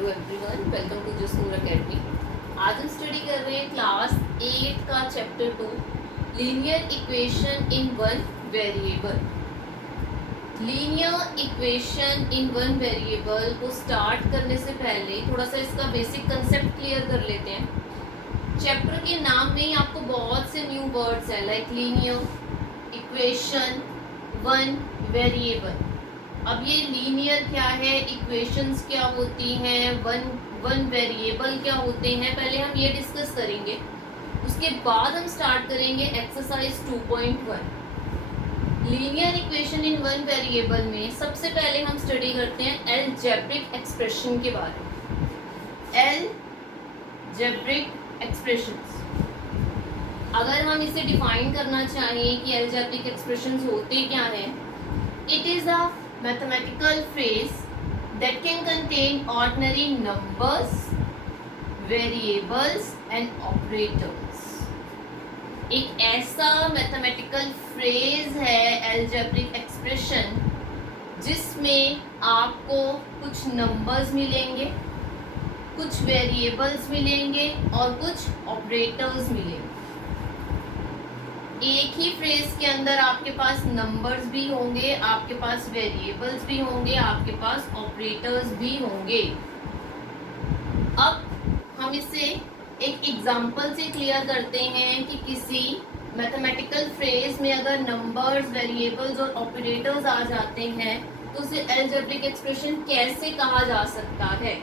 Hello everyone, welcome to Jasoor academy. आज हम study कर रहे हैं क्लास 8 का chapter 2 linear equation in one variable. Linear equation in one variable को स्टार्ट करने से पहले थोड़ा सा इसका बेसिक कंसेप्ट क्लियर कर लेते हैं। चैप्टर के नाम में ही आपको बहुत से न्यू वर्ड्स हैं like linear, equation, one variable. अब ये लीनियर क्या है, इक्वेशंस क्या होती हैं, वन वेरिएबल क्या होते हैं, पहले हम ये डिस्कस करेंगे। उसके बाद हम स्टार्ट करेंगे exercise 2.1 linear equation in one variable में। सबसे पहले हम स्टडी करते हैं अलजेब्रिक एक्सप्रेशन के बारे में। अलजेब्रिक एक्सप्रेशंस, अगर हम इसे डिफाइन करना चाहें कि अलजेब्रिक एक्सप्रेशंस होते क्या हैं, it is a mathematical phrase that can contain ordinary numbers, variables and operators। एक ऐसा मैथमेटिकल फ्रेज है अलजेब्रिक एक्सप्रेशन जिसमें आपको कुछ नंबर्स मिलेंगे, कुछ वेरिएबल्स मिलेंगे और कुछ ऑपरेटर्स मिलेंगे। एक ही फ्रेज के अंदर आपके पास नंबर्स भी होंगे, आपके पास वेरिएबल्स भी होंगे, आपके पास ऑपरेटर्स भी होंगे। अब हम इसे एक एग्जांपल से क्लियर करते हैं कि किसी मैथमेटिकल फ्रेज में अगर नंबर्स, वेरिएबल्स और ऑपरेटर्स आ जाते हैं तो उसे अलजेब्रिक एक्सप्रेशन कैसे कहा जा सकता है।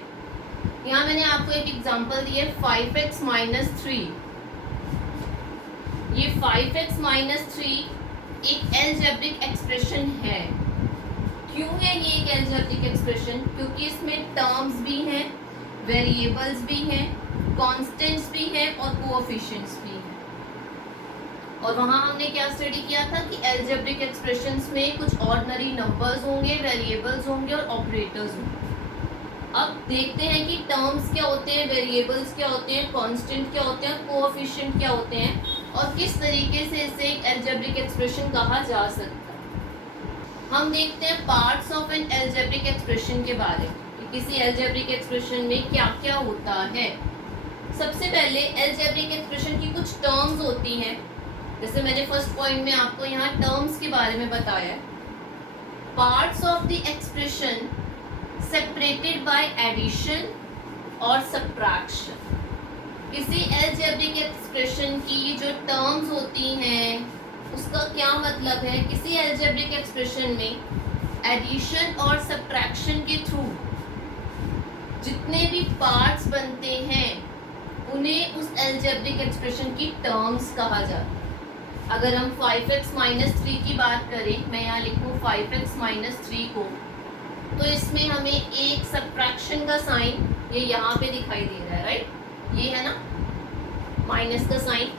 यहाँ मैंने आपको एक एग्जांपल दी है 5x - 3। ये 5x - 3 एक अलजेब्रिक एक्सप्रेशन है। क्यों है ये एक अलजेब्रिक एक्सप्रेशन? क्योंकि इसमें टर्म्स भी हैं, वेरिएबल्स भी हैं, कांस्टेंट्स भी हैं और कोएफिशिएंट्स भी हैं। और वहां हमने क्या स्टडी किया था कि अलजेब्रिक एक्सप्रेशंस में कुछ ऑर्डिनरी नंबर्स होंगे, वेरिएबल्स होंगे और ऑपरेटर्स होंगे। अब देखते हैं कि टर्म्स क्या होते हैं, वेरिएबल्स क्या होते हैं, कांस्टेंट क्या होते हैं, कोएफिशिएंट क्या होते हैं और किस तरीके से इसे एक अलजेब्रिक एक्सप्रेशन कहा जा सकता है। हम देखते हैं parts of N algebraic expression के बारे में, किसी अलजेब्रिक एक्सप्रेशन में क्या क्या होता है। सबसे पहले अलजेब्रिक एक्सप्रेशन की कुछ टर्म्स होती हैं, जैसे मैंने फर्स्ट पॉइंट में आपको यहाँ टर्म्स के बारे में बताया। Parts of the expression separated by addition और सब्ट्रैक्शन। किसी अलजेब्रिक एक्सप्रेशन की जो टर्म्स होती हैं उसका क्या मतलब है, किसी अलजेब्रिक एक्सप्रेशन में एडिशन और सब्ट्रैक्शन के थ्रू जितने भी पार्ट्स बनते हैं उन्हें उस अलजेब्रिक एक्सप्रेशन की टर्म्स कहा जाता है। अगर हम 5x - 3 की बात करें, मैं यहाँ लिखूँ 5x - 3 को, तो इसमें हमें एक सब्ट्रैक्शन का साइन ये यहाँ पे दिखाई दे रहा है, राइट, ये है ना माइनस का साइन।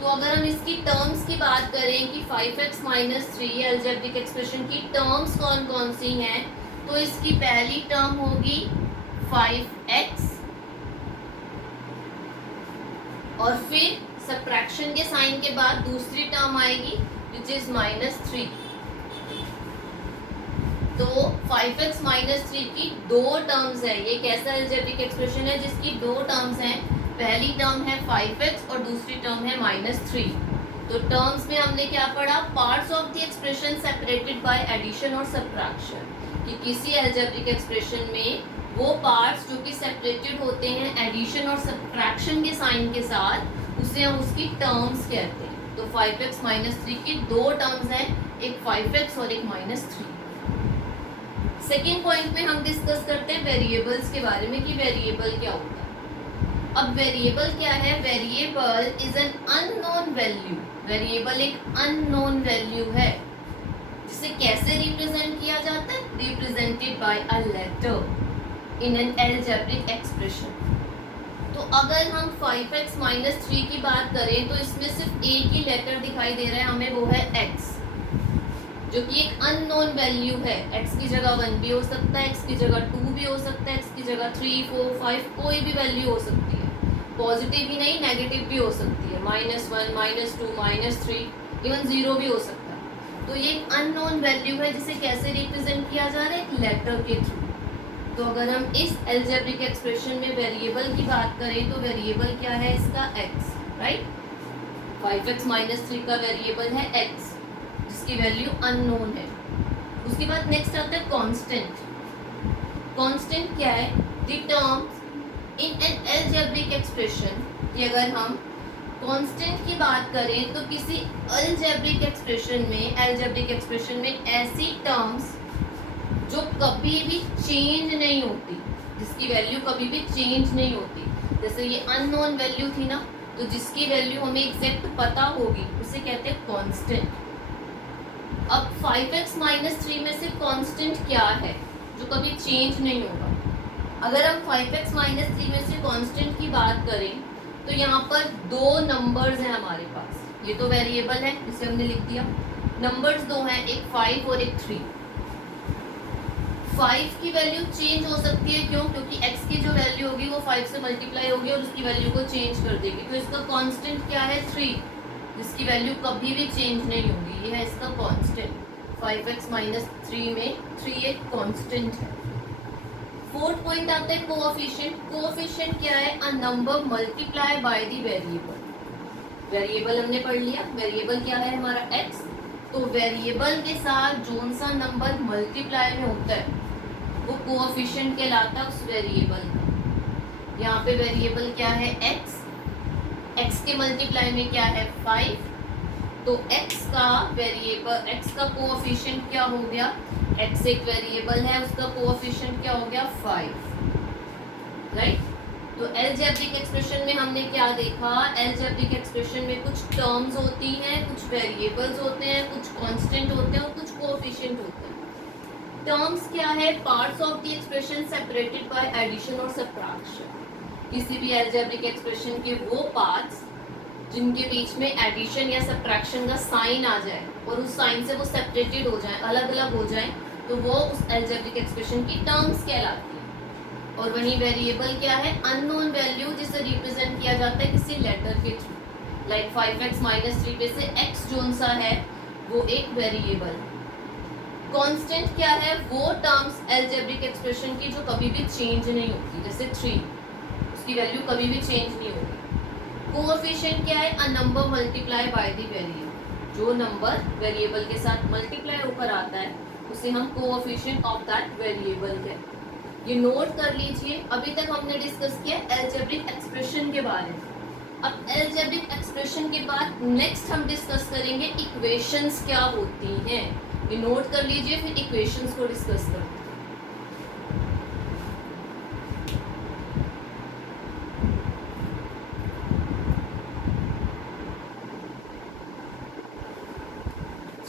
तो अगर हम इसकी टर्म्स की बात करें कि 5x - 3 अलजेब्रिक एक्सप्रेशन की टर्म्स कौन कौन सी हैं, तो इसकी पहली टर्म होगी 5x और फिर सब्ट्रैक्शन के साइन के बाद दूसरी टर्म आएगी विच इज -3। तो 5x - 3 की दो टर्म्स है। ये कैसा अलजेब्रिक एक्सप्रेशन है जिसकी दो टर्म्स हैं, पहली टर्म है 5x और दूसरी टर्म है -3। तो टर्म्स में हमने क्या पढ़ा, parts of the expression separated by addition और सब्ट्रैक्शन, कि किसी अलजेब्रिक एक्सप्रेशन में वो पार्ट्स जो कि सेपरेटेड होते हैं एडिशन और सब्ट्रैक्शन के साइन के साथ, उसे हम उसकी टर्म्स कहते हैं। तो 5x - 3 की दो टर्म्स हैं, एक 5x और एक -3। सेकेंड पॉइंट में हम डिस्कस करते हैं वेरिएबल्स के बारे में कि वेरिएबल क्या होता है। अब वेरिएबल क्या है, variable is an unknown value. Variable एक अननोन वैल्यू है जिसे कैसे रिप्रेजेंट किया जाता है, represented by a letter in an algebraic expression. तो अगर हम 5x - 3 की बात करें तो इसमें सिर्फ एक ही लेटर दिखाई दे रहा है हमें, वो है x, जो कि एक अननोन वैल्यू है। x की जगह 1 भी हो सकता है, x की जगह 2 भी हो सकता है, x की जगह 3, 4, 5 कोई भी वैल्यू हो सकती है। पॉजिटिव ही नहीं, नेगेटिव भी हो सकती है, -1 -2 -3, इवन 0 भी हो सकता है। तो ये एक अननोन वैल्यू है जिसे कैसे रिप्रेजेंट किया जा रहा है, एक लेटर के थ्रू। तो अगर हम इस एल्जेब्रिक एक्सप्रेशन में वेरिएबल की बात करें तो वेरिएबल क्या है इसका x, राइट। 5x माइनस 3 का वेरिएबल है x, जिसकी वैल्यू अननोन है। उसके बाद नेक्स्ट आता है कांस्टेंट। कांस्टेंट क्या है? The terms in an algebraic expression, कि अगर हम कांस्टेंट की बात करें तो किसी एल्जेब्रिक एक्सप्रेशन में ऐसी टर्म्स जो कभी भी चेंज नहीं होती, जिसकी वैल्यू कभी भी चेंज नहीं होती। जैसे ये अननोन वैल्यू थी ना, तो जिसकी वैल्यू हमें एग्जैक्ट पता होगी उसे कहते हैं कांस्टेंट। अब 5x माइनस 3 में से कांस्टेंट क्या है जो कभी चेंज नहीं होगा? अगर हम 5x माइनस 3 में से कांस्टेंट की बात करें तो यहाँ पर दो नंबर्स हैं हमारे पास। ये तो वेरिएबल है जिसे हमने लिख दिया। नंबर्स दो हैं, एक 5 और एक 3। 5 की वैल्यू चेंज हो सकती है, क्यों? क्योंकि x की जो वैल्यू होगी वो 5 से मल्टीप्लाई होगी और उसकी वैल्यू को चेंज कर देगी। तो इसका कांस्टेंट क्या है? 3, जिसकी वैल्यू कभी भी चेंज नहीं होगी। ये है इसका कांस्टेंट। 5x माइनस 3 में 3 एक कांस्टेंट है। फोर्थ पॉइंट आता है कोएफिशिएंट। कोएफिशिएंट क्या है? A number multiply by the variable. Variable हमने पढ़ लिया। वेरिएबल क्या है हमारा? x। तो वेरिएबल के साथ जोन सा नंबर मल्टीप्लाई में होता है वो कोएफिशिएंट कहलाता है उस वेरिएबल का। यहाँ पे वेरिएबल क्या है? x। x के मल्टीप्लाई में क्या है? 5। तो x का वेरिएबल, x का कोएफिशिएंट क्या हो गया? x एक वेरिएबल है, उसका कोएफिशिएंट क्या हो गया? 5, राइट। तो एल्जेब्रिक एक्सप्रेशन में हमने क्या देखा? एल्जेब्रिक एक्सप्रेशन में कुछ टर्म्स होती हैं, कुछ वेरिएबल्स होते हैं, कुछ कांस्टेंट होते हैं और कुछ कोएफिशिएंट होते हैं। टर्म्स क्या है? Parts of the expression separated by addition और सबट्रैक्शन। किसी भी एल्जेब्रिक एक्सप्रेशन के वो पार्ट्स जिनके बीच में एडिशन या सबट्रैक्शन का साइन आ जाए और उस साइन से वो सेपरेटेड हो जाए, अलग अलग हो जाए, तो वो उस एल्जेब्रिक एक्सप्रेशन की टर्म्स कहलाती है। और वही वेरिएबल क्या है? अननोन वैल्यू, जिसे रिप्रेजेंट किया जाता है किसी लेटर के थ्रू। लाइक 5x माइनस 3 में से x जोन सा है वो एक वेरिएबल। कांस्टेंट क्या है? वो टर्म्स एल्जेब्रिक एक्सप्रेशन की जो कभी भी चेंज नहीं होती, जैसे 3, उसकी वैल्यू कभी भी चेंज नहीं होगी। कोएफिशिएंट क्या है? A number multiply by the variable. जो नंबर वेरिएबल के साथ मल्टीप्लाई होकर आता है उसे हम कोएफिशिएंट ऑफ दैट वेरिएबल कहते हैं। ये नोट कर लीजिए। अभी तक हमने डिस्कस किया एल्जेब्रिक एक्सप्रेशन के बारे में। अब एल्जेब्रिक एक्सप्रेशन के बाद नेक्स्ट हम डिस्कस करेंगे इक्वेशंस क्या होती हैं। ये नोट कर लीजिए, फिर इक्वेशंस को डिस्कस करते हैं।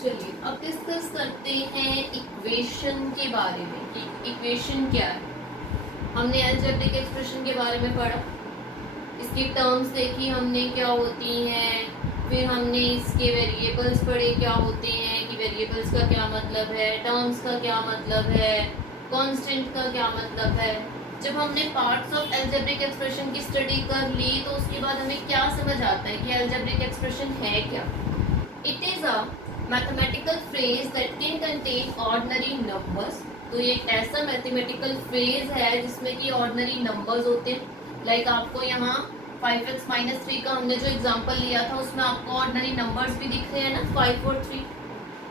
चलिए अब डिस्कस करते हैं इक्वेशन के बारे में कि इक्वेशन क्या है। हमने एल्जेब्रिक एक्सप्रेशन के बारे में पढ़ा, इसकी टर्म्स देखी हमने क्या होती हैं, फिर हमने इसके वेरिएबल्स पढ़े क्या होते हैं, कि वेरिएबल्स का क्या मतलब है, टर्म्स का क्या मतलब है, कांस्टेंट का क्या मतलब है। जब हमने पार्ट्स ऑफ एल्जेब्रिक एक्सप्रेशन की स्टडी कर ली तो उसके बाद हमें क्या समझ आता है कि एल्जेब्रिक एक्सप्रेशन है क्या। It is a mathematical phrase that can contain ordinary numbers. तो ये एक ऐसा मैथमेटिकल फ्रेज है जिसमें कि ऑर्डिनरी नंबर्स होते हैं। लाइक आपको यहाँ 5x माइनस 3 का हमने जो एग्जांपल लिया था उसमें आपको ऑर्डिनरी नंबर्स भी दिख रहे हैं ना, 5 और 3।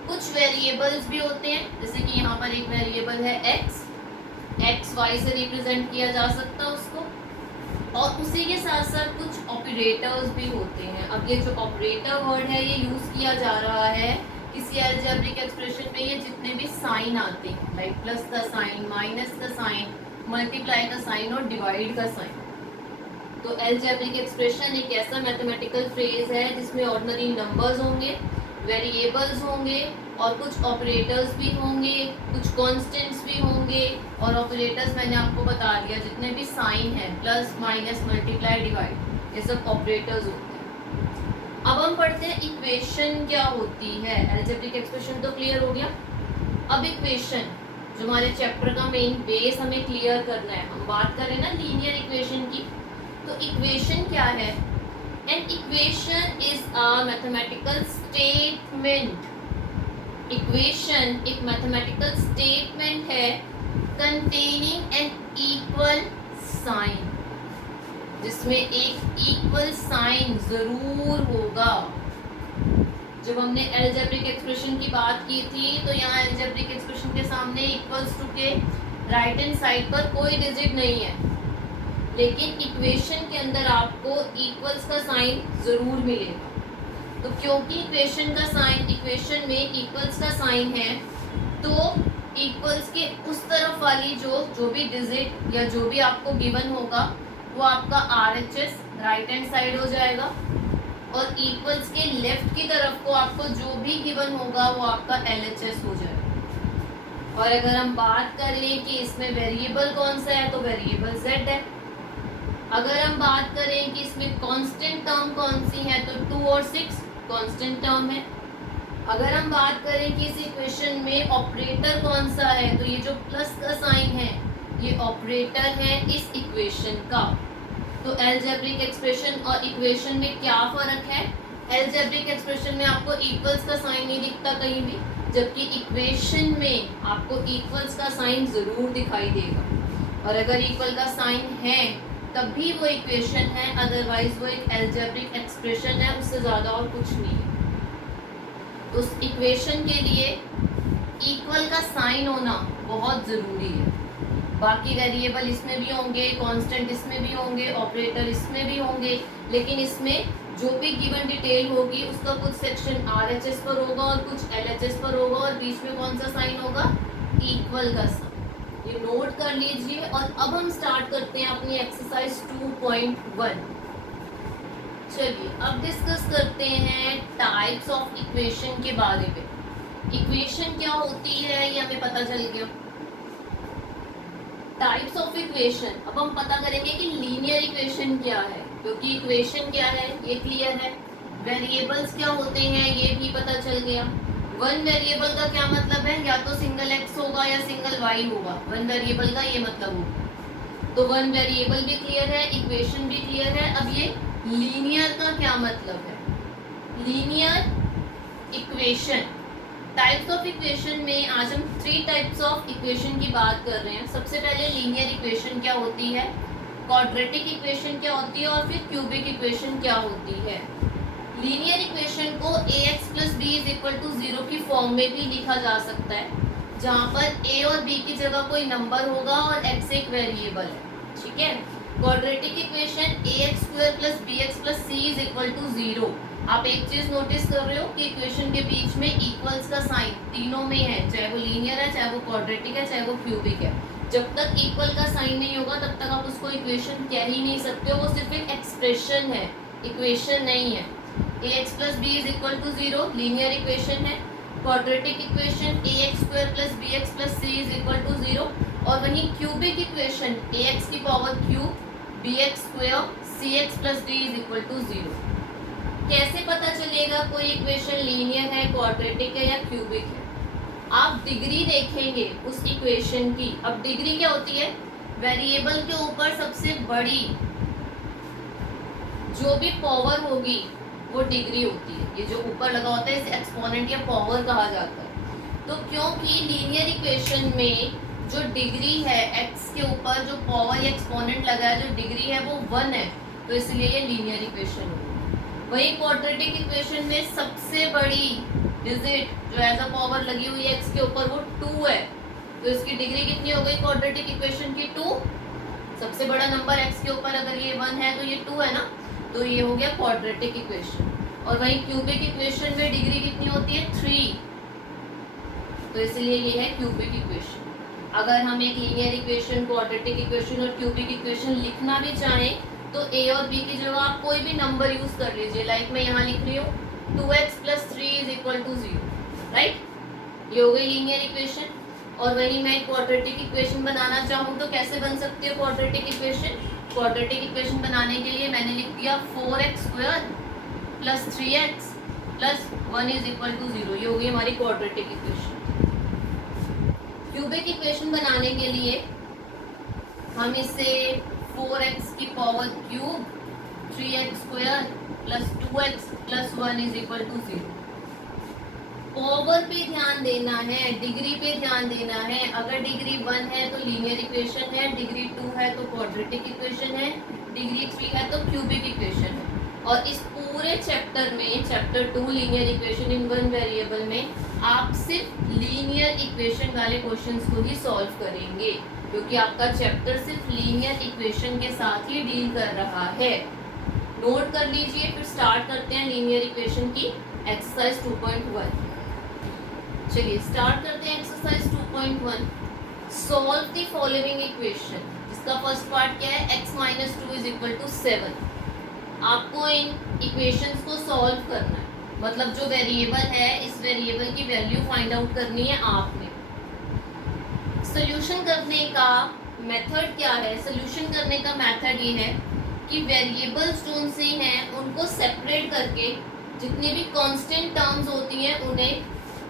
कुछ वेरिएबल्स भी होते हैं, जैसे कि यहाँ पर एक वेरिएबल है x, y से रिप्रेजेंट किया जा सकता है उसको, और उसी के साथ साथ कुछ ऑपरेटर्स भी होते हैं। अब ये जो ऑपरेटर वर्ड है ये यूज़ किया जा रहा है किसी एल्जेब्रिक एक्सप्रेशन में। ये जितने भी साइन आते हैं, लाइक प्लस का साइन, माइनस का साइन, मल्टीप्लाई का साइन और डिवाइड का साइन। तो एल्जेब्रिक एक्सप्रेशन एक ऐसा मैथमेटिकल फ्रेज है जिसमें ऑर्डिनरी नंबर्स होंगे, वेरिएबल्स होंगे और कुछ ऑपरेटर्स भी होंगे, कुछ कांस्टेंट्स भी होंगे। और ऑपरेटर्स मैंने आपको बता दिया, जितने भी साइन है, प्लस माइनस मल्टीप्लाई डिवाइड, ये सब ऑपरेटर्स होते हैं। अब हम पढ़ते हैं इक्वेशन क्या होती है। एल्जेब्रिक एक्सप्रेशन तो क्लियर हो गया। अब इक्वेशन, जो हमारे चैप्टर का मेन बेस हमें क्लियर करना है। हम बात करें ना लीनियर इक्वेशन की, तो इक्वेशन क्या है? An equation is a mathematical statement. Equation एक मैथमेटिकल स्टेटमेंट है कंटेनिंग एन इक्वल साइन, जिसमें एक इक्वल साइन जरूर होगा। जब हमने एल्जेब्रिक एक्सप्रेशन की बात की थी तो यहाँ एल्जेब्रिक एक्सप्रेशन के सामने इक्वल्स टू के राइट हैंड साइड पर कोई डिजिट नहीं है, लेकिन इक्वेशन के अंदर आपको इक्वल्स का साइन जरूर मिलेगा। तो क्योंकि इक्वेशन में इक्वल्स का साइन है, तो इक्वल्स के उस तरफ वाली जो भी डिजिट या जो भी आपको गिवन होगा वो आपका RHS राइट हैंड साइड हो जाएगा, और इक्वल्स के लेफ्ट की तरफ को आपको जो भी गिवन होगा वो आपका LHS हो जाएगा। और अगर हम बात करें कि इसमें वेरिएबल कौन सा है, तो वेरिएबल z है। अगर हम बात करें कि इसमें कांस्टेंट टर्म कौन सी है, तो 2 और 6 कांस्टेंट टर्म है। अगर हम बात करें कि इस इक्वेशन में ऑपरेटर कौन सा है, तो ये जो प्लस का साइन है ये ऑपरेटर है इस इक्वेशन का। तो एल्जेब्रिक एक्सप्रेशन और इक्वेशन में क्या फ़र्क है? एल्जेब्रिक एक्सप्रेशन में आपको इक्वल्स का साइन नहीं दिखता कहीं भी, जबकि इक्वेशन में आपको इक्वल्स का साइन ज़रूर दिखाई देगा। और अगर इक्वल का साइन है तब भी वो इक्वेशन है, अदरवाइज वो एक एल्जेब्रिक एक्सप्रेशन है, उससे ज़्यादा और कुछ नहीं है। तो उस इक्वेशन के लिए इक्वल का साइन होना बहुत ज़रूरी है। बाकी वेरिएबल इसमें भी होंगे, कांस्टेंट इसमें भी होंगे, ऑपरेटर इसमें भी होंगे, लेकिन इसमें जो भी गिवन डिटेल होगी उसका कुछ सेक्शन RHS पर होगा और कुछ LHS पर होगा, और बीच में कौन सा साइन होगा? इक्वल का साइन। ये नोट कर लीजिए। और अब हम स्टार्ट करते हैं अपनी एक्सरसाइज 2.1। चलिए अब डिस्कस करते हैं टाइप्स ऑफ इक्वेशन के बारे में। इक्वेशन क्या होती है ये हमें पता चल गया। टाइप्स ऑफ इक्वेशन, अब हम पता करेंगे कि लीनियर इक्वेशन क्या है, क्योंकि इक्वेशन क्या है ये क्लियर है। वेरिएबल्स क्या होते हैं ये भी पता चल गया। वन वेरिएबल का क्या मतलब है, या तो सिंगल x होगा या सिंगल y होगा, वन वेरिएबल का ये मतलब होगा। तो वन वेरिएबल भी क्लियर है, इक्वेशन भी क्लियर है। अब ये लीनियर का क्या मतलब है? Linear equation, types of equation में आज हम 3 टाइप्स ऑफ इक्वेशन की बात कर रहे हैं। सबसे पहले लीनियर इक्वेशन क्या होती है, क्वाड्रेटिक इक्वेशन क्या होती है, और फिर क्यूबिक इक्वेशन क्या होती है। लीनियर इक्वेशन को ax + b = 0 की फॉर्म में भी लिखा जा सकता है, जहाँ पर a और b की जगह कोई नंबर होगा और x एक वेरिएबल है, ठीक है। Quadratic equation ax² + bx + c = 0। आप एक चीज नोटिस कर रहे हो कि इक्वेशन के बीच में इक्वल्स का साइन तीनों में है, चाहे वो लीनियर है, चाहे वो क्वाड्रेटिक है, चाहे वो क्यूबिक है। जब तक इक्वल का साइन नहीं होगा तब तक आप उसको इक्वेशन कह ही नहीं सकते हो, वो सिर्फ एक एक्सप्रेशन है, इक्वेशन नहीं है। ax + b = 0 लीनियर इक्वेशन है। Quadratic equation ax² + bx + c = 0, और वहीं cubic equation ax⁵ bx² cx + d = 0। कैसे पता चलेगा कोई इक्वेशन लीनियर है, क्वाड्रेटिक है या क्यूबिक है? आप डिग्री देखेंगे उस इक्वेशन की। अब डिग्री क्या होती है? वेरिएबल के ऊपर सबसे बड़ी जो भी पावर होगी वो डिग्री होती है। ये जो ऊपर लगा होता है इसे एक्सपोनेंट या पावर कहा जाता है। तो क्योंकि लीनियर इक्वेशन में जो डिग्री है x के ऊपर जो पावर या एक्सपोनेंट लगा है, जो डिग्री है वो 1 है, तो इसलिए ये लीनियर इक्वेशन होगी। वहीं क्वाड्रेटिक इक्वेशन में सबसे बड़ी डिजिट जो एज अ पावर लगी हुई है x के ऊपर वो 2 है, तो इसकी डिग्री कितनी हो गई क्वाड्रेटिक इक्वेशन की? 2। सबसे बड़ा नंबर x के ऊपर अगर ये 1 है तो ये 2 है ना, तो ये हो गया क्वाड्रेटिक इक्वेशन। और वहीं क्यूबिक इक्वेशन में डिग्री कितनी होती है? 3, तो इसलिए ये है क्यूबिक इक्वेशन। अगर हम एक लीनियर इक्वेशन, क्वाड्रेटिक इक्वेशन और क्यूबिक इक्वेशन लिखना भी चाहें तो a और b की जगह आप कोई भी नंबर यूज कर लीजिए। लाइक मैं यहाँ लिख रही हूँ 2x + 3 = 0, राइट। ये हो गई लीनियर इक्वेशन। और वहीं मैं क्वाड्रेटिक इक्वेशन बनाना चाहूँ तो कैसे बन सकती है क्वाड्रेटिक इक्वेशन? क्वाड्रेटिक इक्वेशन बनाने के लिए मैंने लिख दिया 4x² + 3x + 1 = 0। ये हो गई हमारी क्वाड्रेटिक इक्वेशन। क्यूबिक इक्वेशन बनाने के लिए हम इसे 4x⁵ 3x² + 2x + 1 = 0। पावर पे ध्यान देना है, डिग्री पे ध्यान देना है। अगर डिग्री 1 है तो लीनियर इक्वेशन है, डिग्री 2 है तो क्वाड्रेटिक इक्वेशन है, डिग्री 3 है तो क्यूबिक इक्वेशन है। और इस पूरे चैप्टर में, chapter 2 linear equation in one variable में, आप सिर्फ लीनियर इक्वेशन वाले क्वेश्चंस को ही सॉल्व करेंगे, क्योंकि आपका चैप्टर सिर्फ लीनियर इक्वेशन के साथ ही डील कर रहा है। नोट कर लीजिए, फिर स्टार्ट करते हैं लीनियर इक्वेशन की एक्सरसाइज 2.1। चलिए स्टार्ट करते हैं exercise 2.1। Solve the following equation. इसका फर्स्ट पार्ट क्या है, x minus 2 is equal to 7। आपको इन इक्वेशंस को सॉल्व करना है, मतलब जो वेरिएबल है इस वेरिएबल की वैल्यू फाइंड आउट करनी है आपने। सोल्यूशन करने का मेथड क्या है? सोल्यूशन करने का मेथड ये है कि वेरिएबल्स जो से हैं उनको सेपरेट करके जितनी भी कांस्टेंट टर्म्स होती हैं उन्हें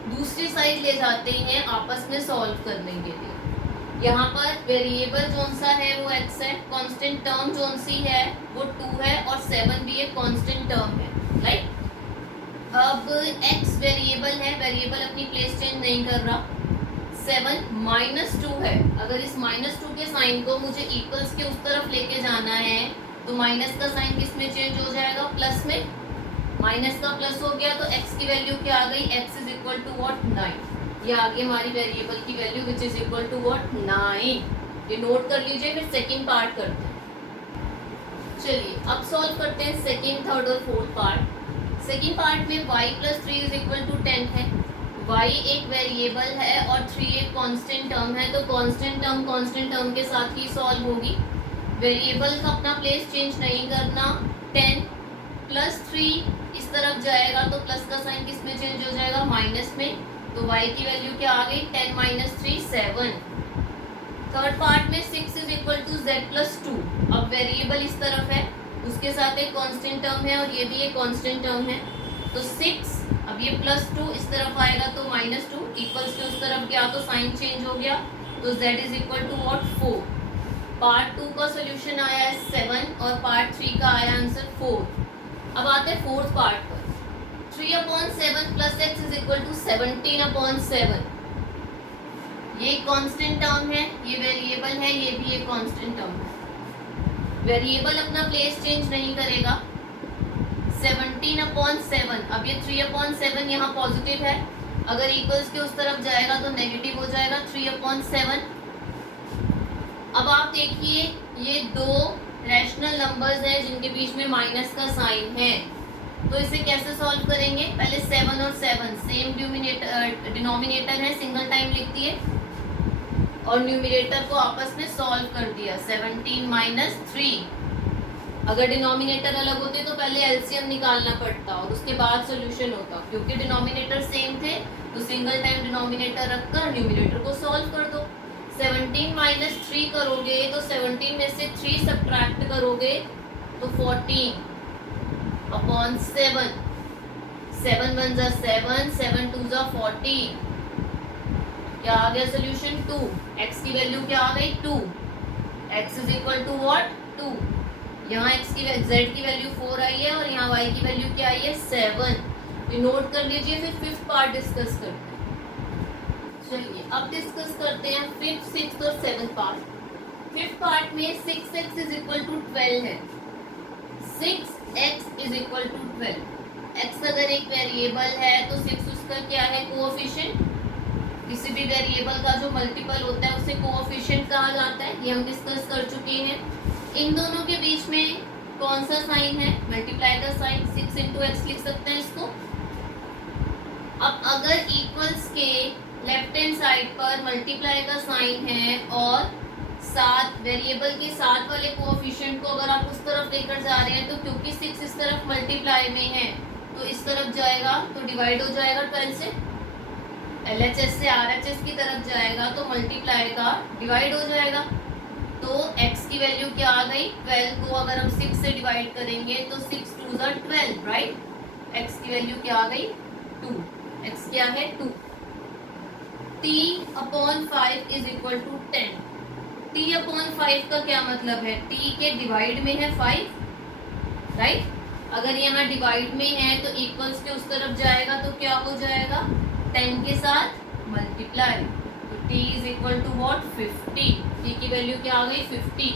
दूसरी साइड ले जाते हैं आपस में सॉल्व करने के लिए। यहाँ पर वेरिएबल जोन सा है वो x है, कांस्टेंट टर्म जोन सी है वो 2 है और 7 भी एक कांस्टेंट टर्म है, राइट। अब x वेरिएबल है, वेरिएबल अपनी प्लेस चेंज नहीं कर रहा। 7 माइनस 2 है, अगर इस माइनस 2 के साइन को मुझे इक्वल्स के उस तरफ लेके जाना है तो माइनस का साइन किस में चेंज हो जाएगा, प्लस में। माइनस का प्लस हो गया तो x की वैल्यू क्या आ गई, x is equal to what, 9। ये आगे हमारी वेरिएबल की value which is equal to what, 9। ये नोट कर लीजिए। फिर सेकंड पार्ट करते हैं। चलिए अब सॉल्व करते हैं सेकंड, थर्ड और फोर्थ पार्ट। सेकंड पार्ट में y plus 3 is equal to 10 है। y एक वेरिएबल है और 3 एक कांस्टेंट टर्म है, तो कांस्टेंट टर्म के साथ ही सॉल्व होगी। वेरिएबल का अपना प्लेस चेंज नहीं करना। 10 प्लस 3 इस तरफ जाएगा तो प्लस का साइन किस में चेंज हो जाएगा, माइनस में। तो y की वैल्यू क्या आ गई, 10 माइनस 3 7। थर्ड पार्ट में 6 is equal to z plus 2। अब वेरिएबल इस तरफ है, उसके साथ एक कांस्टेंट टर्म है और ये भी एक कांस्टेंट टर्म है, तो 6। अब ये प्लस 2 इस तरफ आएगा तो माइनस 2, इक्वल्स के उस तरफ गया तो साइन चेंज हो गया, तो z is equal to what, 4। Part 2 का सोल्यूशन आया है 7 और पार्ट 3 का आया आंसर 4। अब आते हैं फोर्थ पार्ट पर। 3/7 plus x is equal to 17/7। ये कांस्टेंट टर्म है, ये वेरिएबल है, ये भी एक कांस्टेंट टर्म है। वेरिएबल अपना प्लेस चेंज नहीं करेगा। 17/7। अब ये 3/7 यहाँ पॉजिटिव है, अगर इक्वल्स के उस तरफ जाएगा तो नेगेटिव हो जाएगा, 3/7। अब आप देखिए ये दो रैशनल नंबर्स हैं जिनके बीच में माइनस का साइन है, तो इसे कैसे सॉल्व करेंगे? पहले 7 और 7 सेम डिनोमिनेटर है, सिंगल टाइम लिख दिए और न्यूमिनेटर को आपस में सॉल्व कर दिया। 17 माइनस 3। अगर डिनोमिनेटर अलग होते तो पहले एलसीएम निकालना पड़ता और उसके बाद सोल्यूशन होता। क्योंकि डिनोमिनेटर सेम थे तो सिंगल टाइम डिनोमिनेटर रखकर न्यूमिनेटर को सॉल्व कर दो। 17 माइनस 3 करोगे तो 17 में से 3 सब्ट्रैक्ट करोगे तो 14/7। 7 1 जा 7, 7 2 जा 14। क्या आ गया सोल्यूशन, 2। x की वैल्यू क्या आ गई, 2। x is equal to what, 2। यहाँ x की z की वैल्यू 4 आई है और यहाँ y की वैल्यू क्या आई है, 7। ये नोट कर लीजिए। फिर फिफ्थ पार्ट डिस्कस करते हैं। चलिए अब डिस्कस करते हैं फिफ्थ, सिक्स्थ और सेवंथ पार्ट। फिफ्थ पार्ट में 6x इज इक्वल टू 12 है। 6x is equal to 12। x अगर एक वेरिएबल है तो 6 उसका क्या है, कोएफिशिएंट। किसी भी वेरिएबल का जो मल्टीपल होता है उसे कोएफिशिएंट कहा जाता है, ये हम डिस्कस कर चुके हैं। इन दोनों के बीच में कौन सा साइन है, मल्टीप्लाई का साइन। 6 इंटू एक्स लिख सकते हैं इसको। अब अगर इक्वल्स के लेफ्ट हैंड साइड पर मल्टीप्लाई का साइन है और साथ वेरिएबल के साथ वाले कोएफिशिएंट को अगर आप उस तरफ लेकर जा रहे हैं तो क्योंकि 6 इस तरफ मल्टीप्लाई में है तो इस तरफ जाएगा तो डिवाइड हो जाएगा 12 से। LHS से RHS की तरफ जाएगा तो मल्टीप्लाई का डिवाइड हो जाएगा। तो x की वैल्यू क्या आ गई, 12 को अगर हम 6 से डिवाइड करेंगे तो 6 2 जा 12, राइट। x की वैल्यू क्या आ गई, 2। x क्या है, 2। t/5 is equal to 10। t/5 का क्या मतलब है, t के डिवाइड में है 5, राइट। अगर यहाँ डिवाइड में है तो इक्वल्स के उस तरफ जाएगा तो क्या हो जाएगा, 10 के साथ मल्टीप्लाई, तो t is equal to what 50, t की वैल्यू क्या आ गई 50।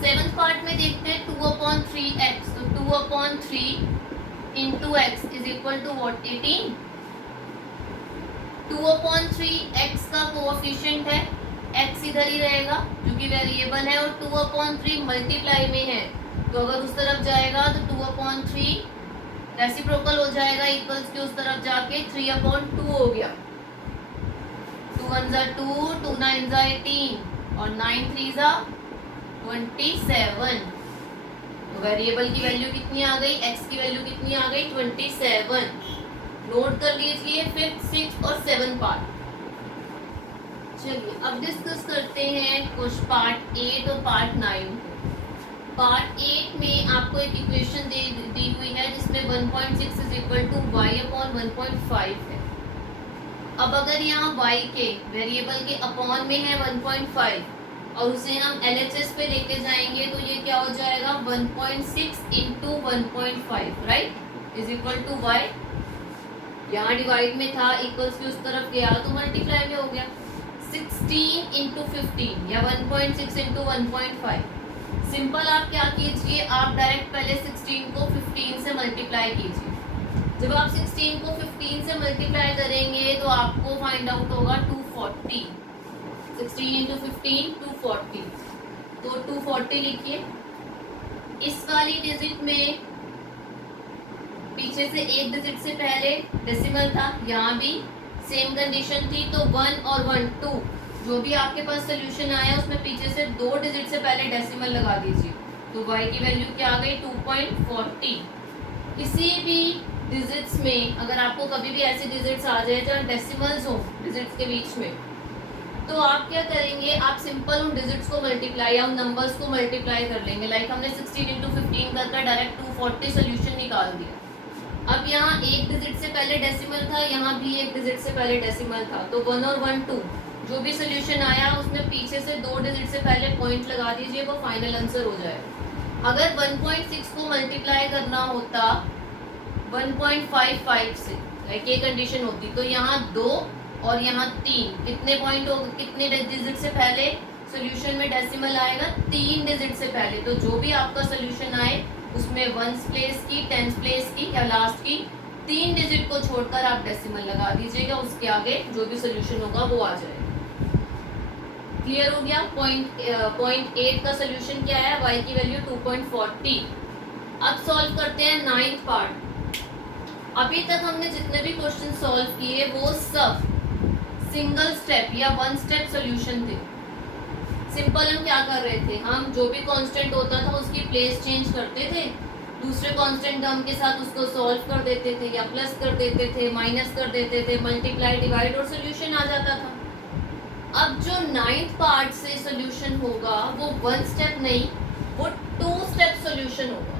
सेवंथ पार्ट में देखते हैं 2/3x, तो 2/3 into x is equal to what 18। 2/3 x का कोएफिशिएंट है, x इधर ही रहेगा जो कि वेरिएबल है, और 2/3 मल्टीप्लाई में है, तो अगर उस तरफ जाएगा तो 2/3 रेसिप्रोकल हो जाएगा, इक्वल्स के उस तरफ जाके 3/2 हो गया। 2 1 जा 2, 2 9 जा 18 और 9 3 जा 27। तो वेरिएबल की वैल्यू कितनी आ गई, x की वैल्यू कितनी आ गई 27। नोट कर लीजिए 5th 6th और 7th पार्ट। चलिए अब डिस्कस करते हैं कुछ पार्ट 8 और पार्ट 9। पार्ट 8 में आपको एक इक्वेशन दी हुई है जिसमें 1.6 is equal to y upon 1.5 है। अब अगर यहाँ y के वेरिएबल के अपॉन में है 1.5 और उसे हम LHS पे लेके जाएंगे तो ये क्या हो जाएगा 1.6 into 1.5 right is equal to y। यहाँ डिवाइड में था, इक्वल्स की उस तरफ गया तो मल्टीप्लाई में हो गया। 16 इंटू 15 या 1.6 इंटू 1.5। सिंपल आप क्या कीजिए, आप डायरेक्ट पहले 16 को 15 से मल्टीप्लाई कीजिए। जब आप 16 को 15 से मल्टीप्लाई करेंगे तो आपको फाइंड आउट होगा 240। 16 इंटू 15 240, तो 240 लिखिए। इस वाली डिजिट में पीछे से एक डिजिट से पहले डेसिमल था, यहाँ भी सेम कंडीशन थी, तो 1 और 1 2 जो भी आपके पास सोल्यूशन आया उसमें पीछे से 2 डिजिट से पहले डेसिमल लगा दीजिए, तो y की वैल्यू क्या आ गई 2.40। किसी भी डिजिट्स में अगर आपको कभी भी ऐसे डिजिट्स आ जाए जहाँ डेसिमल्स हो डिजिट्स के बीच में, तो आप क्या करेंगे, आप सिंपल उन डिजिट्स को मल्टीप्लाई या उन नंबर्स को मल्टीप्लाई कर लेंगे। लाइक हमने 16 इंटू 15 करके डायरेक्ट 240 सोल्यूशन निकाल दिया। अब यहाँ एक डिजिट से पहले डेसिमल था, यहाँ भी एक डिजिट से पहले डेसिमल था, तो 1 और 1 2 जो भी सोल्यूशन आया उसमें पीछे से 2 डिजिट से पहले पॉइंट लगा दीजिए, वो फाइनल आंसर हो जाएगा। अगर 1.6 को मल्टीप्लाई करना होता 1.55 से, लाइक ये कंडीशन होती, तो यहाँ 2 और यहाँ 3 कितने पॉइंट हो, कितने डिजिट से पहले सोल्यूशन में डेसिमल आएगा 3 डिजिट से पहले। तो जो भी आपका सोल्यूशन आए उसमें 1th प्लेस की 10th प्लेस की या लास्ट की 3 डिजिट को छोड़कर आप डेसिमल लगा दीजिएगा, उसके आगे जो भी सोल्यूशन होगा वो आ जाएगा। क्लियर हो गया। पॉइंट 8 का सोल्यूशन क्या है, y की वैल्यू 2.40। अब सॉल्व करते हैं 9th पार्ट। अभी तक हमने जितने भी क्वेश्चन सॉल्व किए वो सब सिंगल स्टेप या 1 स्टेप सोल्यूशन थे। सिंपल हम क्या कर रहे थे, हम जो भी कांस्टेंट होता था उसकी प्लेस चेंज करते थे, दूसरे कांस्टेंट टर्म के साथ उसको सॉल्व कर देते थे या प्लस कर देते थे, माइनस कर देते थे, मल्टीप्लाई डिवाइड और सोल्यूशन आ जाता था। अब जो 9th पार्ट से सोल्यूशन होगा वो 1 स्टेप नहीं, वो 2 स्टेप सोल्यूशन होगा।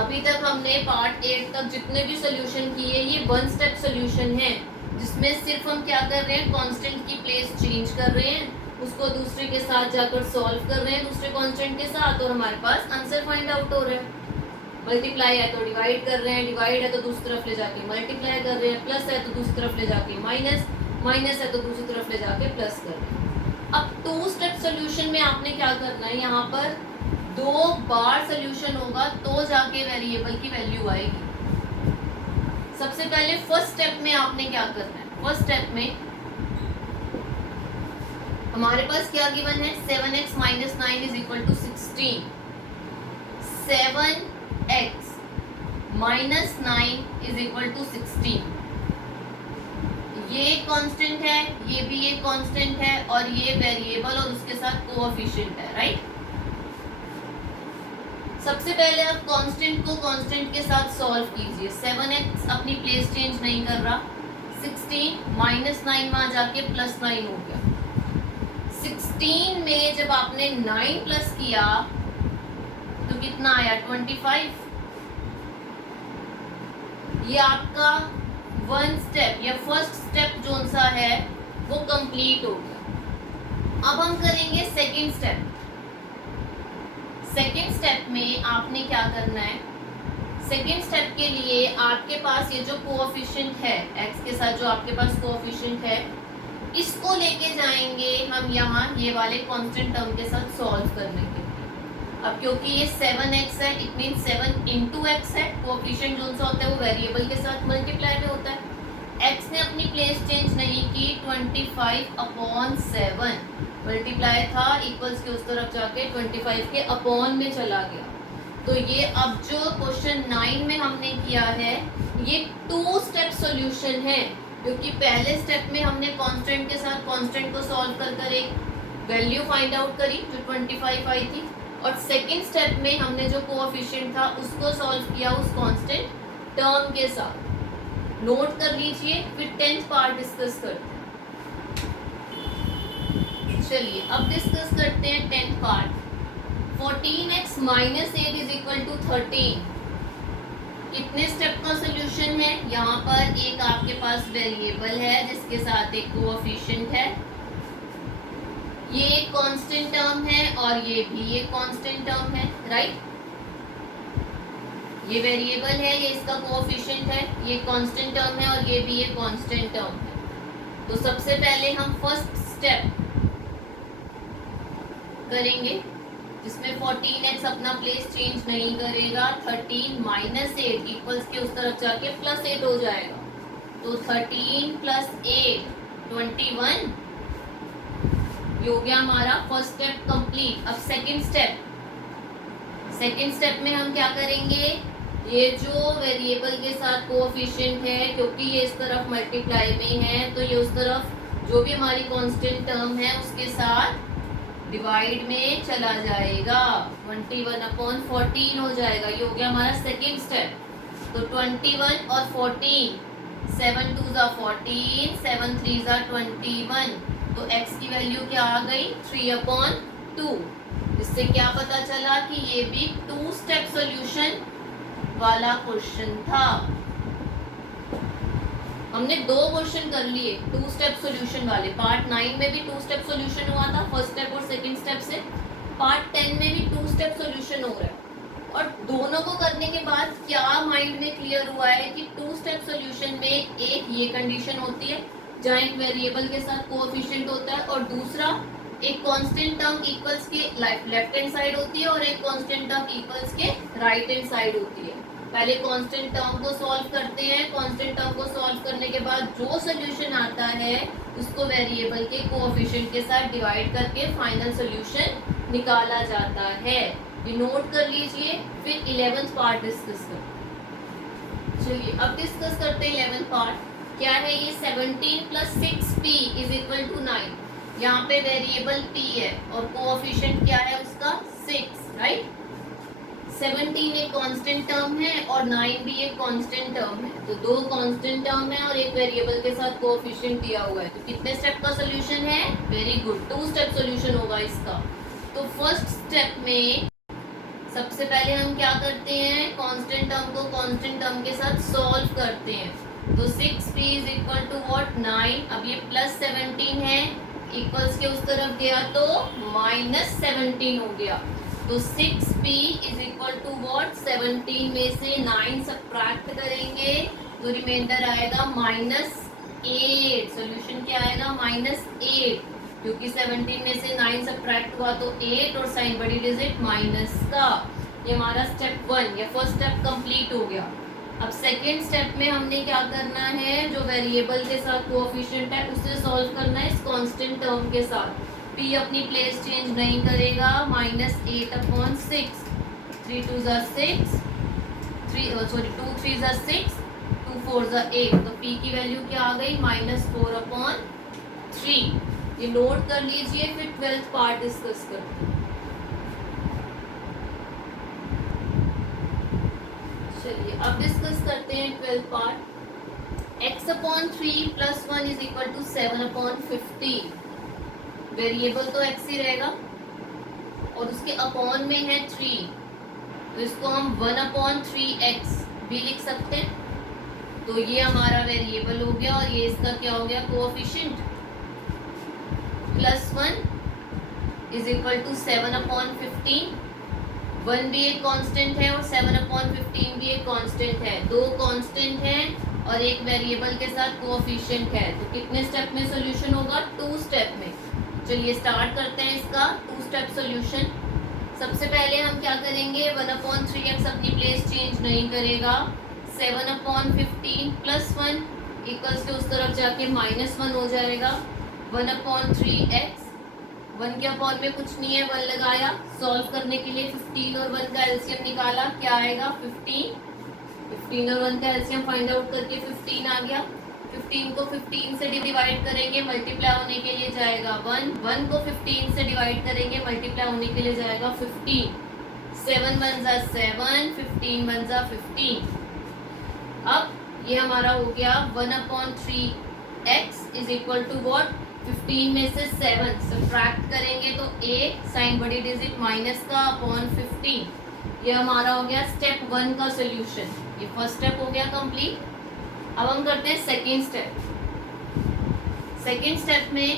अभी तक हमने पार्ट 8 तक जितने भी सोल्यूशन किए ये 1 स्टेप सोल्यूशन है, जिसमें सिर्फ हम क्या कर रहे हैं, कांस्टेंट की प्लेस चेंज कर रहे हैं, उसको दूसरे के साथ जाकर सॉल्व कर रहे हैं दूसरे कांस्टेंट के साथ, और हमारे पास आंसर फाइंड आउट हो रहा है। मल्टीप्लाई है तो डिवाइड कर रहे हैं, डिवाइड है तो दूसरी तरफ ले जाके मल्टीप्लाई कर रहे हैं, प्लस है तो दूसरी तरफ ले जाके माइनस, माइनस है तो दूसरी तरफ ले जाके प्लस कर रहे हैं। अब 2 स्टेप सोल्यूशन में आपने क्या करना है, यहाँ पर 2 बार सोल्यूशन होगा तो जाके वेरिएबल की वैल्यू आएगी। सबसे पहले फर्स्ट स्टेप में आपने क्या करना है, फर्स्ट स्टेप में हमारे पास क्या गिवन है 7x minus 9 is equal to 16। 7x minus 9 is equal to 16। ये कांस्टेंट है, ये भी एक कांस्टेंट है, और ये वेरिएबल और उसके साथ कोएफिशिएंट है, राइट। सबसे पहले आप कांस्टेंट को कांस्टेंट के साथ सॉल्व कीजिए। 7x अपनी प्लेस चेंज नहीं कर रहा, 16 माइनस 9 में जाके प्लस 9 हो गया। 16 में जब आपने 9 प्लस किया तो कितना आया 25। ये आपका 1 स्टेप या फर्स्ट स्टेप जो सा है वो कंप्लीट हो गया। अब हम करेंगे सेकंड स्टेप। सेकेंड स्टेप में आपने क्या करना है, सेकेंड स्टेप के लिए आपके पास ये जो कोएफिशिएंट है x के साथ जो आपके पास कोएफिशिएंट है, इसको लेके जाएंगे हम यहाँ ये वाले कांस्टेंट टर्म के साथ सॉल्व करने के लिए। अब क्योंकि ये 7x है, इट मीन 7 इंटू एक्स है। कोएफिशिएंट जो सा होता है वो वेरिएबल के साथ मल्टीप्लाई में होता है। x ने अपनी प्लेस चेंज नहीं की, 25/7 मल्टीप्लाई था, इक्वल्स के उस तरफ जाके 25 के अपॉन में चला गया। तो ये अब जो क्वेश्चन 9 में हमने किया है ये 2 स्टेप सॉल्यूशन है, क्योंकि पहले स्टेप में हमने कांस्टेंट के साथ कांस्टेंट को सॉल्व कर एक वैल्यू फाइंड आउट करी जो 25 आई थी, और सेकंड स्टेप में हमने जो कोएफिशिएंट था उसको सॉल्व किया उस कांस्टेंट टर्म के साथ। नोट कर लीजिए, फिर 10th पार्ट डिस्कस करते हैं। चलिए अब डिस्कस करते हैं 10th part. 14x minus 8 is equal to 13। कितने स्टेप का सोल्यूशन है? यहाँ पर एक आपके पास वेरिएबल है जिसके साथ एक कोएफिशिएंट है, ये एक कांस्टेंट टर्म है और ये भी एक कांस्टेंट टर्म है, राइट। ये वेरिएबल है, ये इसका कोएफिशिएंट है, ये कांस्टेंट टर्म है और ये भी एक कांस्टेंट टर्म है। तो सबसे पहले हम फर्स्ट स्टेप करेंगे जिसमें 14x अपना प्लेस चेंज नहीं करेगा, 13 माइनस 8 इक्वल्स के उस तरफ जाके प्लस 8 हो जाएगा। तो 13 प्लस 8 21 ये हो गया हमारा फर्स्ट स्टेप कंप्लीट। अब सेकंड स्टेप में हम क्या करेंगे, ये जो वेरिएबल के साथ कोएफिशिएंट है क्योंकि ये इस तरफ मल्टीप्लाई में है तो ये उस तरफ जो भी हमारी कांस्टेंट टर्म है उसके साथ डिवाइड में चला जाएगा, 21/14 हो जाएगा। ये हो गया हमारा सेकंड स्टेप। तो 21 और 14, 7 2 ज़ा 14, 7 3 ज़ा 21। तो x की वैल्यू क्या आ गई, 3/2। इससे क्या पता चला कि ये भी 2 स्टेप सॉल्यूशन वाला क्वेश्चन था। हमने 2 क्वेश्चन कर लिए 2 स्टेप सॉल्यूशन वाले। पार्ट 9 में भी 2 स्टेप सॉल्यूशन हुआ था फर्स्ट स्टेप और सेकंड स्टेप से। पार्ट 10 में भी 2 स्टेप सॉल्यूशन हो रहा है। और दोनों को करने के बाद क्या माइंड में क्लियर हुआ है कि 2 स्टेप सॉल्यूशन में एक ये कंडीशन होती है जहाँ एक वेरिएबल के साथ कोएफिशिएंट होता है और दूसरा एक कांस्टेंट टर्म इक्वल्स के लेफ्ट हैंड साइड होती है और एक कांस्टेंट टर्म इक्वल्स के राइट हैंड साइड होती है। पहले कांस्टेंट टर्म को सॉल्व करते हैं, कांस्टेंट टर्म को सॉल्व करने के बाद जो सॉल्यूशन आता है उसको वेरिएबल के कोएफिशिएंट के साथ डिवाइड करके फाइनल सॉल्यूशन निकाला जाता है। ये नोट कर लीजिए। फिर 11th पार्ट डिस्कस करते। चलिए अब डिस्कस करते हैं 11th पार्ट। क्या है ये 17 plus 6p is equal to 9। यहाँ पे वेरिएबल p है और कोएफिशिएंट क्या है उसका 6, राइट। 17 एक कांस्टेंट टर्म है और 9 भी एक कांस्टेंट टर्म है। तो 2 कांस्टेंट टर्म है और एक वेरिएबल के साथ कोएफिशिएंट दिया हुआ है। तो कितने स्टेप का सोल्यूशन है? वेरी गुड, 2 स्टेप सोल्यूशन होगा इसका। तो फर्स्ट स्टेप में सबसे पहले हम क्या करते हैं, कांस्टेंट टर्म को कांस्टेंट टर्म के साथ सॉल्व करते हैं। तो 6p is equal to what, 9। अब ये प्लस 17 है, इक्वल्स के उस तरफ गया तो माइनस 17 हो गया। तो 6p is equal to what, 17 में से 9 सब्ट्रैक्ट करेंगे तो रिमाइंडर आएगा -8। सॉल्यूशन क्या आएगा, -8, क्योंकि 17 में से 9 सब्ट्रैक्ट हुआ तो 8 और साइन बड़ी डिजिट माइनस का। ये हमारा स्टेप 1 या फर्स्ट स्टेप कंप्लीट हो गया। अब सेकेंड स्टेप में हमने क्या करना है, जो वेरिएबल के साथ कोएफिशिएंट है उसे सॉल्व करना है इस कांस्टेंट टर्म के साथ। p अपनी प्लेस चेंज नहीं करेगा, -8/6, 3 2 ज़ा 6, 2 3 ज़ा 6, 2 4 ज़ा 8। तो p की वैल्यू क्या आ गई, -4/3। ये नोट कर लीजिए। फिर 12th पार्ट डिस्कस करते हैं। चलिए अब डिस्कस करते हैं 12th part. x/3 + 1 is equal to 7/50। Variable तो x ही रहेगा और उसके अपॉन में है 3, तो इसको हम 1/3x भी लिख सकते हैं। तो ये हमारा वेरिएबल हो गया और ये इसका क्या हो गया, कोएफिशिएंट। +1 इज इक्वल टू 7/15 1 भी एक कांस्टेंट है और 7/15 भी एक कांस्टेंट है। दो कांस्टेंट हैं और एक वेरिएबल के साथ कोएफिशिएंट है। तो कितने स्टेप में सॉल्यूशन होगा? 2 स्टेप में। चलिए स्टार्ट करते हैं इसका 2 स्टेप सॉल्यूशन। सबसे पहले हम क्या करेंगे, 1/3x अपनी प्लेस चेंज नहीं करेगा। 7/15 प्लस 1 इक्वल्स टू उस तरफ जाके -1 हो जाएगा। 1/3x 1 के अपॉन में कुछ नहीं है, 1 लगाया। सॉल्व करने के लिए 15 और 1 का एलसीएम निकाला, क्या आएगा? 15। 15 और 1 का एलसीएम फाइंड आउट करके 15 आ गया। 15 को 15 से डिवाइड करेंगे, मल्टीप्लाई होने के लिए जाएगा 1। 1 को 15 से डिवाइड करेंगे, मल्टीप्लाई होने के लिए जाएगा 15। 7 1 जा 7, 15 1 जा 15। अब ये हमारा हो गया 1/3x is equal to what? 15 में से 7 सब्ट्रैक्ट करेंगे तो a साइन बड़ी डिजिट माइनस का अपॉन 15। ये हमारा हो गया स्टेप 1 का सोल्यूशन। ये फर्स्ट स्टेप हो गया कंप्लीट। अब हम करते हैं सेकेंड स्टेप। सेकेंड स्टेप में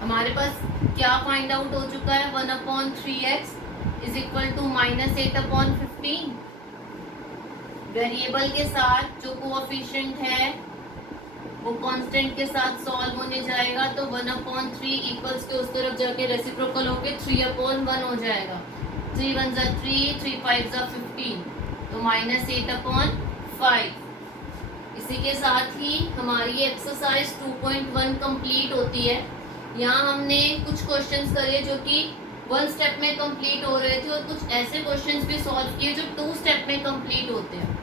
हमारे पास क्या फाइंड आउट हो चुका है? 1/3x is equal to -8/15। Variable के साथ जो कोएफिशिएंट है वो कांस्टेंट के साथ सॉल्व होने जाएगा, तो 1/3 इक्वल्स के उस तरफ जाके रेसिप्रोकल होके 3/1 हो जाएगा। 3 1 जा 3, 3 5 जा 15, तो -8/5। इसी के साथ ही हमारी एक्सरसाइज 2.1 कंप्लीट होती है। यहाँ हमने कुछ क्वेश्चंस करे जो कि 1 स्टेप में कंप्लीट हो रहे थे और कुछ ऐसे क्वेश्चंस भी सॉल्व किए जो 2 स्टेप में कंप्लीट होते हैं।